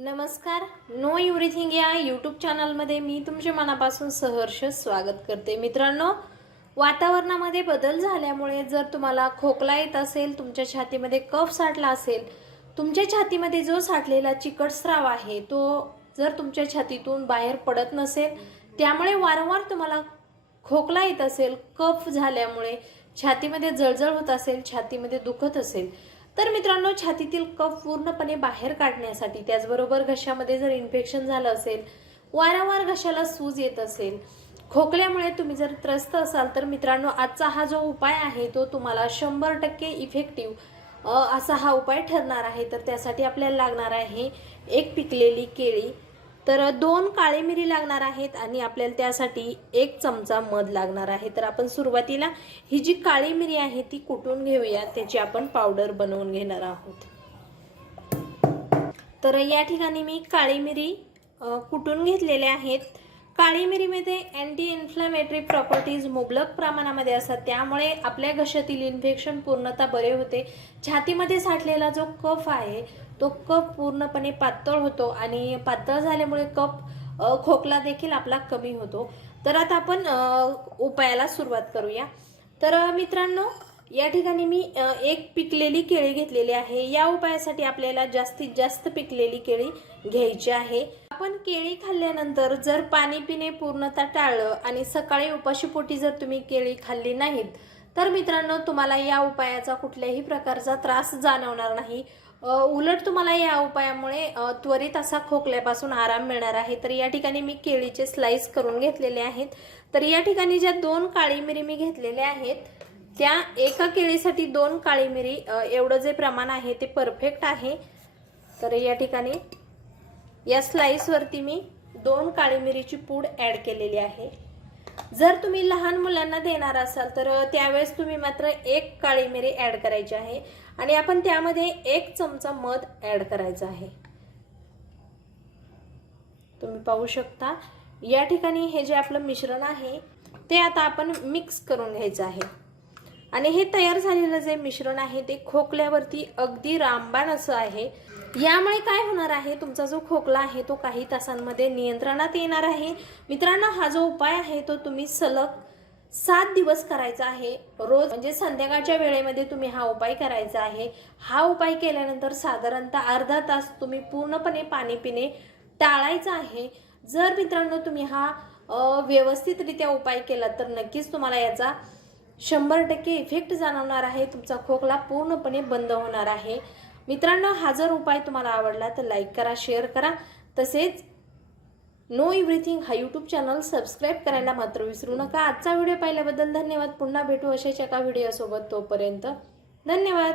नमस्कार. Know everything या YouTube चॅनलमध्ये मी तुमचे मनापासून सहर्ष स्वागत करते. मित्रांनो, वातावरणामध्ये बदल झाल्यामुळे जर तुम्हाला खोकला येत असेल, तुमच्या छातीमध्ये कफ साठला असेल, तुमच्या छातीमध्ये जो साठलेला चिकट स्राव आहे तो जर तुमच्या छातीतून बाहेर पडत नसेल, त्यामुळे वारंवार तुम्हाला खोकला येत असेल, कफ झाल्यामुळे छातीमध्ये जळजळ होत असेल, छातीमध्ये दुखत असेल, तर मित्रांनो, छातीतील कफ पूर्णपणे बाहेर काढण्यासाठी, त्याचबरोबर घशामध्ये जर इन्फेक्शन झालं असेल, वारंवार घशाला सूज येत असेल, खोकल्यामुळे तुम्ही जर त्रस्त असाल, तर मित्रांनो, आजचा हा जो उपाय आहे तो तुम्हाला 100% इफेक्टिव्ह असा हा उपाय ठरणार आहे. तर त्यासाठी आपल्याला लागणार आहे एक पिकलेली केळी, तर 2 काळी मिरी लागणार आहेत आणि आपल्याला त्यासाठी 1 चमचा मध लागणार आहे. तर आपण सुरुवातीला ही जी काळी मिरी आहे ती कुटून घेऊया, त्याची आपण पावडर बनवून घेणार आहोत. तर या ठिकाणी मी काळी मिरी कुटून घेतलेल्या आहेत. काळी मिरीमध्ये अँटी इन्फ्लेमेटरी प्रॉपर्टीज मुबलक प्रमाणामध्ये असतात, त्यामुळे आपल्या घशातील इन्फेक्शन पूर्णतः बरे होते. छातीमध्ये साठलेला जो कफ आहे तो कफ पूर्णपणे पातळ होतो आणि पातळ झाल्यामुळे कफ खोकला देखील आपला कमी होतो. तर आता आपण उपायाला सुरुवात करूया. तर मित्रांनो, या ठिकाणी मी 1 पिकलेली केळी घेतलेली आहे. या उपायासाठी आपल्याला जास्तीत जास्त पिकलेली केळी घ्यायची आहे. आपण केळी खाल्ल्यानंतर जर पाणी पिणे पूर्णतः टाळलं आणि सकाळी उपाशीपोटी जर तुम्ही केळी खाल्ली नाहीत, तर मित्रांनो, तुम्हाला या उपायाचा कुठल्याही प्रकारचा त्रास जाणवणार नाही. उलट तुम्हाला या उपायामुळे त्वरित असा खोकल्यापासून आराम मिळणार आहे. तर या ठिकाणी मी केळीचे स्लाइस करून घेतलेले आहेत. तर या ठिकाणी ज्या 2 काळी मिरी मी घेतलेल्या आहेत, त्या एका केळीसाठी 2 काळी मिरी एवढं जे प्रमाण आहे ते परफेक्ट आहे. तर या ठिकाणी या स्लाइस वरती मी 2 काळी मिरीची पूड ऍड केलेली आहे. जर तुम्ही लहान मुलांना देणार असाल तर त्यावेळेस तुम्ही मात्र 1 काळी मिरी ऍड करायची आहे आणि आपण त्यामध्ये 1 चमचा मध ऍड करायचा आहे. तुम्ही पाहू शकता या ठिकाणी हे जे आपलं मिश्रण आहे ते आता आपण मिक्स करून घ्यायचं आहे आणि हे तयार झालेलं जे मिश्रण आहे ते खोकल्यावरती अगदी रामबाण असं आहे. यामुळे काय होणार आहे, तुमचा जो खोकला आहे तो काही तासांमध्ये नियंत्रणात येणार आहे. मित्रांनो, हा जो उपाय आहे तो तुम्ही सलग 7 दिवस करायचा आहे. रोज म्हणजे संध्याकाळच्या वेळेमध्ये तुम्ही हा उपाय करायचा आहे. हा उपाय केल्यानंतर साधारणतः अर्धा तास तुम्ही पूर्णपणे पाणी पिणे टाळायचं आहे. जर मित्रांनो तुम्ही हा व्यवस्थितरित्या उपाय केला तर नक्कीच तुम्हाला याचा 100% इफेक्ट जाणवणार आहे. तुमचा खोकला पूर्णपणे बंद होणार आहे. मित्रांनो, हा जर उपाय तुम्हाला आवडला तर लाईक करा, शेअर करा. तसेच नो एव्हरीथिंग हा यूट्यूब चॅनल सबस्क्राईब करायला मात्र विसरू नका. आजचा व्हिडिओ पाहिल्याबद्दल धन्यवाद. पुन्हा भेटू अशाच एका व्हिडिओसोबत. तोपर्यंत धन्यवाद.